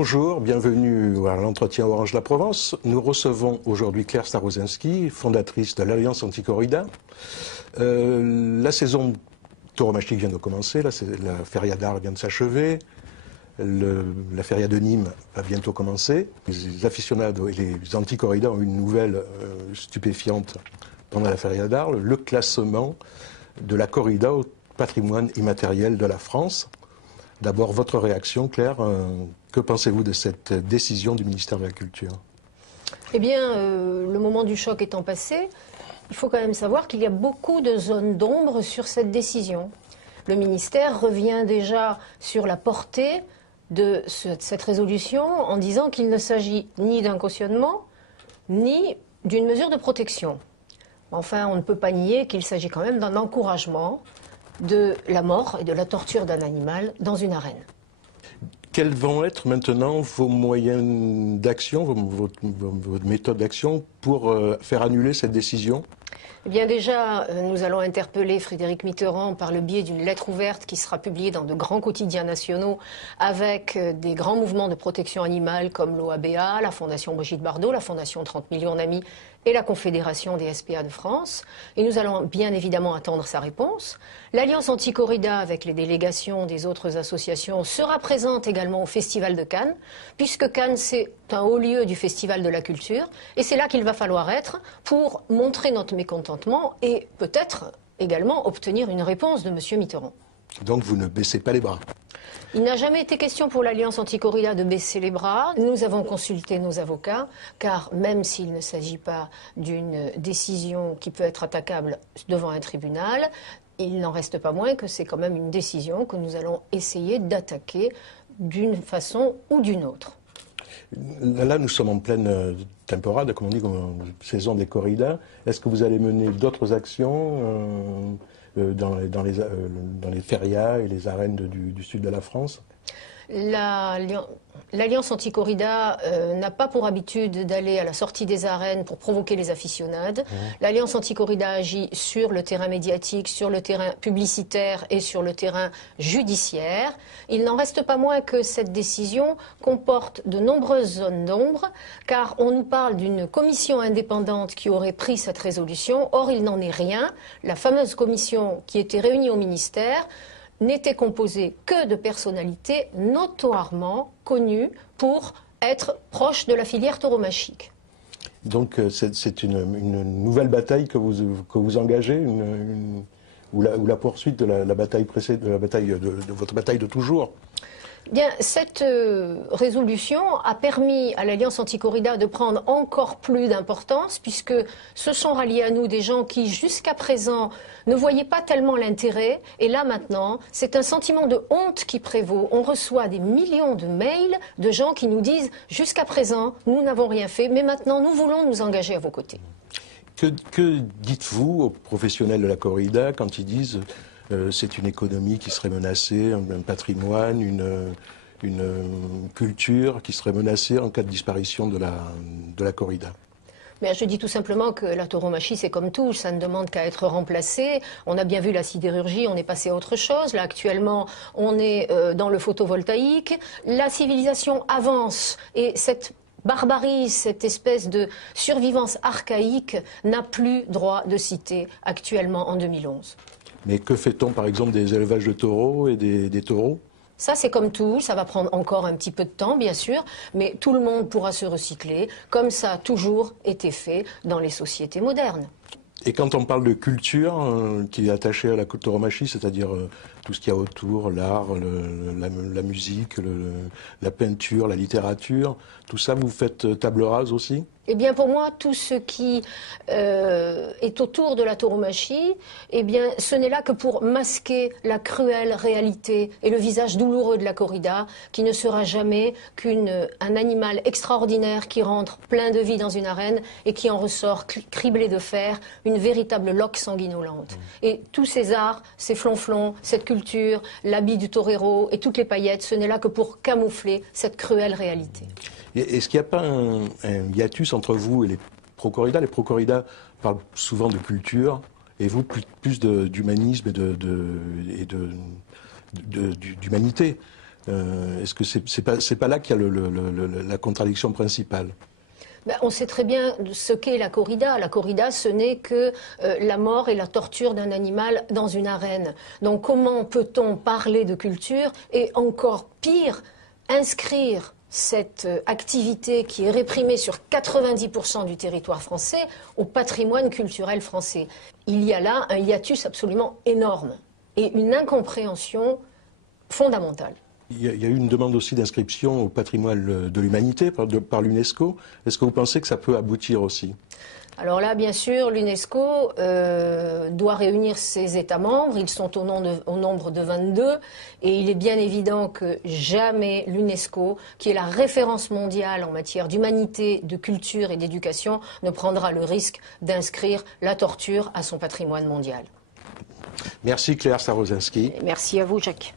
Bonjour, bienvenue à l'entretien Orange La Provence. Nous recevons aujourd'hui Claire Starosinski, fondatrice de l'Alliance Anti-Corrida. La saison tauromachique vient de commencer, la Feria d'Arles vient de s'achever, la Feria de Nîmes va bientôt commencer. Les aficionados et les anti-corrida ont une nouvelle stupéfiante pendant la Feria d'Arles, le classement de la corrida au patrimoine immatériel de la France. D'abord, votre réaction, Claire, que pensez-vous de cette décision du ministère de la Culture? Eh bien, le moment du choc étant passé, il faut quand même savoir qu'il y a beaucoup de zones d'ombre sur cette décision. Le ministère revient déjà sur la portée de cette résolution en disant qu'il ne s'agit ni d'un cautionnement, ni d'une mesure de protection. Enfin, on ne peut pas nier qu'il s'agit quand même d'un encouragement de la mort et de la torture d'un animal dans une arène. Quels vont être maintenant vos moyens d'action, votre méthode d'action pour faire annuler cette décision? Eh bien déjà, nous allons interpeller Frédéric Mitterrand par le biais d'une lettre ouverte qui sera publiée dans de grands quotidiens nationaux avec des grands mouvements de protection animale comme l'OABA, la Fondation Brigitte Bardot, la Fondation 30 millions d'amis et la Confédération des SPA de France. Et nous allons bien évidemment attendre sa réponse. L'Alliance Anti-Corrida, avec les délégations des autres associations, sera présente également au Festival de Cannes, puisque Cannes, c'est un haut lieu du Festival de la Culture. Et c'est là qu'il va falloir être pour montrer notre mécontentement et peut-être également obtenir une réponse de M. Mitterrand. Donc vous ne baissez pas les bras? Il n'a jamais été question pour l'Alliance Anti-Corrida de baisser les bras. Nous avons consulté nos avocats, car même s'il ne s'agit pas d'une décision qui peut être attaquable devant un tribunal, il n'en reste pas moins que c'est quand même une décision que nous allons essayer d'attaquer d'une façon ou d'une autre. Là, nous sommes en pleine temporade, comme on dit, comme saison des corridas. Est-ce que vous allez mener d'autres actions dans les férias et les arènes du sud de la France? L'Alliance Anti-Corrida n'a pas pour habitude d'aller à la sortie des arènes pour provoquer les aficionades. L'Alliance Anti-Corrida agit sur le terrain médiatique, sur le terrain publicitaire et sur le terrain judiciaire. Il n'en reste pas moins que cette décision comporte de nombreuses zones d'ombre, car on nous parle d'une commission indépendante qui aurait pris cette résolution. Or, il n'en est rien. La fameuse commission qui était réunie au ministère n'était composé que de personnalités notoirement connues pour être proches de la filière tauromachique. Donc c'est une nouvelle bataille que vous engagez, ou la poursuite de la bataille précédente, de votre bataille de toujours? Bien, cette résolution a permis à l'Alliance Anti-Corrida de prendre encore plus d'importance, puisque se sont ralliés à nous des gens qui, jusqu'à présent, ne voyaient pas tellement l'intérêt. Et là, maintenant, c'est un sentiment de honte qui prévaut. On reçoit des millions de mails de gens qui nous disent « Jusqu'à présent, nous n'avons rien fait, mais maintenant, nous voulons nous engager à vos côtés ». Que dites-vous aux professionnels de la corrida quand ils disent c'est une économie qui serait menacée, un patrimoine, une culture qui serait menacée en cas de disparition de la corrida? Mais je dis tout simplement que la tauromachie, c'est comme tout, ça ne demande qu'à être remplacé. On a bien vu la sidérurgie, on est passé à autre chose. Là, actuellement, on est dans le photovoltaïque. La civilisation avance et cette barbarie, cette espèce de survivance archaïque n'a plus droit de cité actuellement en 2011. Mais que fait-on, par exemple, des élevages de taureaux et des taureaux? Ça, c'est comme tout, ça va prendre encore un petit peu de temps, bien sûr, mais tout le monde pourra se recycler, comme ça a toujours été fait dans les sociétés modernes. Et quand on parle de culture qui est attachée à la tauromachie, c'est-à-dire tout ce qu'il y a autour, l'art, la musique, la peinture, la littérature, tout ça, vous faites table rase aussi? Eh bien, pour moi, tout ce qui est autour de la tauromachie, eh bien, ce n'est là que pour masquer la cruelle réalité et le visage douloureux de la corrida, qui ne sera jamais qu'un animal extraordinaire qui rentre plein de vie dans une arène et qui en ressort criblé de fer, une véritable loque sanguinolente. Et tous ces arts, ces flonflons, cette culture, l'habit du torero et toutes les paillettes, ce n'est là que pour camoufler cette cruelle réalité. Est-ce qu'il n'y a pas un hiatus entre vous et les pro-corrida? Les pro-corrida parlent souvent de culture, et vous plus d'humanisme et d'humanité. Est-ce que c'est pas là qu'il y a la contradiction principale? On sait très bien ce qu'est la corrida. La corrida, ce n'est que la mort et la torture d'un animal dans une arène. Donc comment peut-on parler de culture et encore pire, inscrire cette activité qui est réprimée sur 90% du territoire français au patrimoine culturel français? Il y a là un hiatus absolument énorme et une incompréhension fondamentale. Il y a eu une demande aussi d'inscription au patrimoine de l'humanité par l'UNESCO. Est-ce que vous pensez que ça peut aboutir aussi? Alors là, bien sûr, l'UNESCO doit réunir ses États membres. Ils sont au nombre de 22. Et il est bien évident que jamais l'UNESCO, qui est la référence mondiale en matière d'humanité, de culture et d'éducation, ne prendra le risque d'inscrire la torture à son patrimoine mondial. Merci Claire Starosiński. Merci à vous, Jacques.